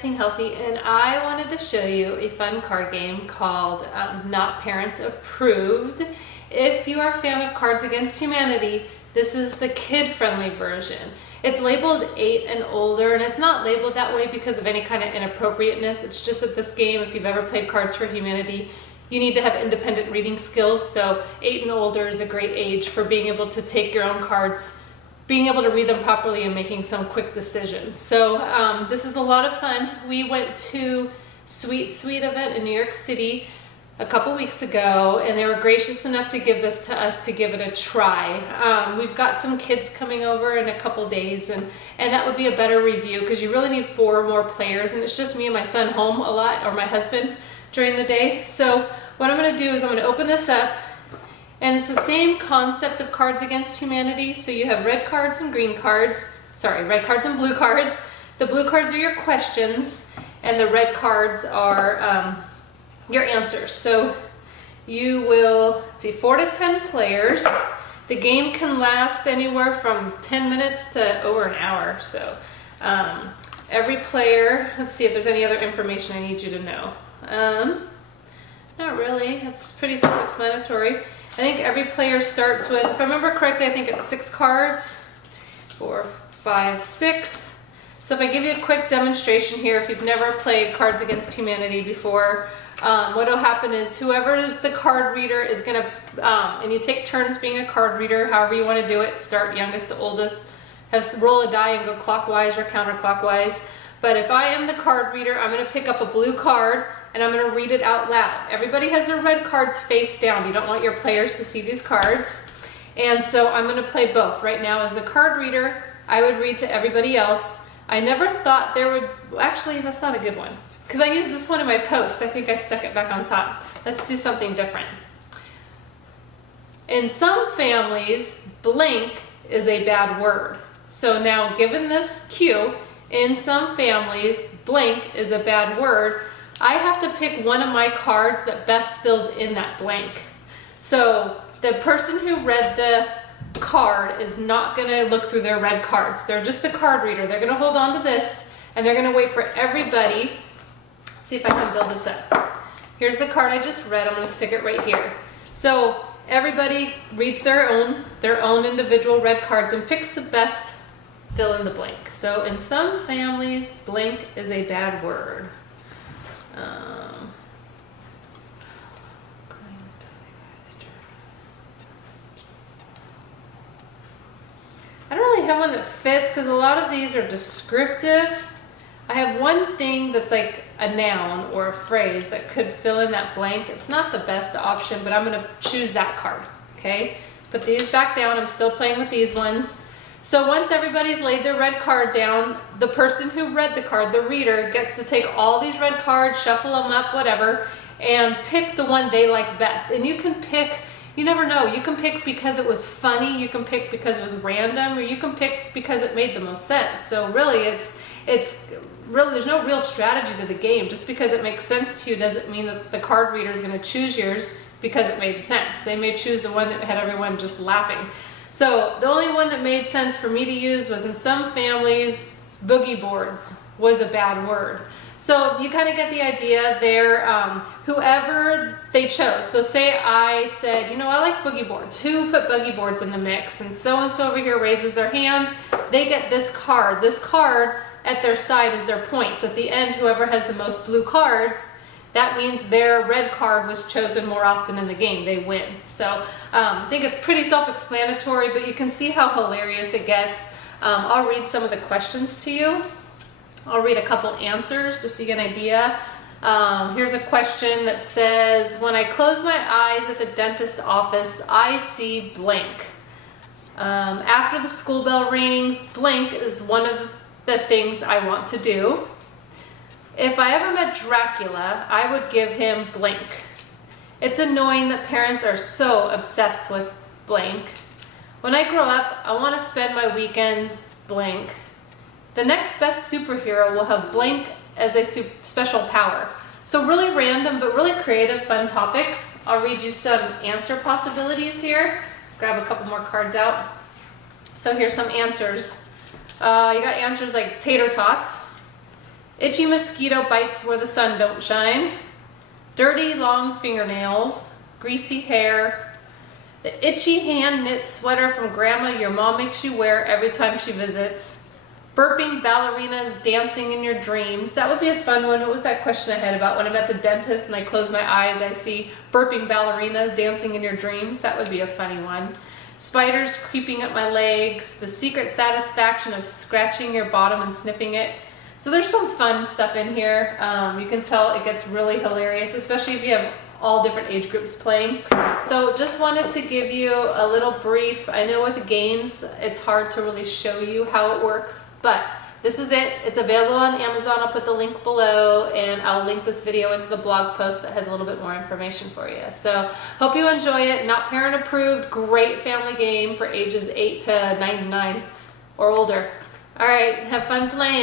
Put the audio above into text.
Parenting Healthy, and I wanted to show you a fun card game called Not Parents Approved. If you are a fan of Cards Against Humanity, this is the kid-friendly version. It's labeled 8 and older, and it's not labeled that way because of any kind of inappropriateness. It's just that this game, if you've ever played Cards for Humanity, you need to have independent reading skills, so 8 and older is a great age for being able to take your own cards, being able to read them properly and making some quick decisions. So this is a lot of fun. We went to Sweet event in New York City a couple weeks ago, and they were gracious enough to give this to us to give it a try. We've got some kids coming over in a couple days, and that would be a better review because you really need 4 more players, and it's just me and my son home a lot, or my husband during the day. So what I'm going to do is I'm going to open this up, and it's the same concept of Cards Against Humanity. So you have red cards and green cards, red cards and blue cards. The blue cards are your questions, and the red cards are your answers. So you will see 4 to 10 players. The game can last anywhere from 10 minutes to over an hour. So every player, let's see if there's any other information I need you to know. Not really, it's pretty self-explanatory. I think every player starts with, if I remember correctly, I think it's 6 cards, 4, 5, 6. So if I give you a quick demonstration here, if you've never played Cards Against Humanity before, what will happen is whoever is the card reader is gonna, and you take turns being a card reader, however you wanna do it, start youngest to oldest, roll a die and go clockwise or counterclockwise. But if I am the card reader, I'm gonna pick up a blue card and I'm gonna read it out loud. Everybody has their red cards face down. You don't want your players to see these cards. And so I'm gonna play both. Right now as the card reader, I would read to everybody else. I never thought there would, actually that's not a good one, because I used this one in my post. I think I stuck it back on top. Let's do something different. In some families, blank is a bad word. So now given this cue, in some families, blank is a bad word. I have to pick one of my cards that best fills in that blank. So the person who read the card is not gonna look through their red cards. They're just the card reader. They're gonna hold on to this, and they're gonna wait for everybody. Let's see if I can build this up. Here's the card I just read. I'm gonna stick it right here. So everybody reads their own individual red cards and picks the best fill in the blank. So in some families, blank is a bad word. I don't really have one that fits because a lot of these are descriptive. I have one thing that's like a noun or a phrase that could fill in that blank. It's not the best option, but I'm going to choose that card. Okay, put these back down. I'm still playing with these ones. So once everybody's laid their red card down, the person who read the card, the reader, gets to take all these red cards, shuffle them up, whatever, and pick the one they like best. And you can pick, you never know, you can pick because it was funny, you can pick because it was random, or you can pick because it made the most sense. So really it's really, there's no real strategy to the game. Just because it makes sense to you doesn't mean that the card reader is going to choose yours because it made sense. They may choose the one that had everyone just laughing. So the only one that made sense for me to use was, in some families, boogie boards was a bad word. So you kind of get the idea there, whoever they chose. So say I said, you know, I like boogie boards. Who put boogie boards in the mix? And so over here raises their hand. They get this card. This card at their side is their points. At the end, whoever has the most blue cards, that means their red card was chosen more often in the game. They win. So I think it's pretty self-explanatory, but you can see how hilarious it gets. I'll read some of the questions to you. I'll read a couple answers just so you get an idea. Here's a question that says, when I close my eyes at the dentist office, I see blank. After the school bell rings, blank is one of the things I want to do. If I ever met Dracula, I would give him blank. It's annoying that parents are so obsessed with blank. When I grow up, I want to spend my weekends blank. The next best superhero will have blank as a special power. So really random, but really creative, fun topics. I'll read you some answer possibilities here. Grab a couple more cards out. So here's some answers. You got answers like tater tots. Itchy mosquito bites where the sun don't shine. Dirty long fingernails. Greasy hair. The itchy hand knit sweater from grandma your mom makes you wear every time she visits. Burping ballerinas dancing in your dreams. That would be a fun one. What was that question I had about when I'm at the dentist and I close my eyes, I see burping ballerinas dancing in your dreams? That would be a funny one. Spiders creeping up my legs. The secret satisfaction of scratching your bottom and snipping it. So there's some fun stuff in here. You can tell it gets really hilarious, especially if you have all different age groups playing. So just wanted to give you a little brief. I know with games, it's hard to really show you how it works, but this is it. It's available on Amazon. I'll put the link below, and I'll link this video into the blog post that has a little bit more information for you. So hope you enjoy it. Not parent approved, great family game for ages 8 to 99 or older. All right, have fun playing.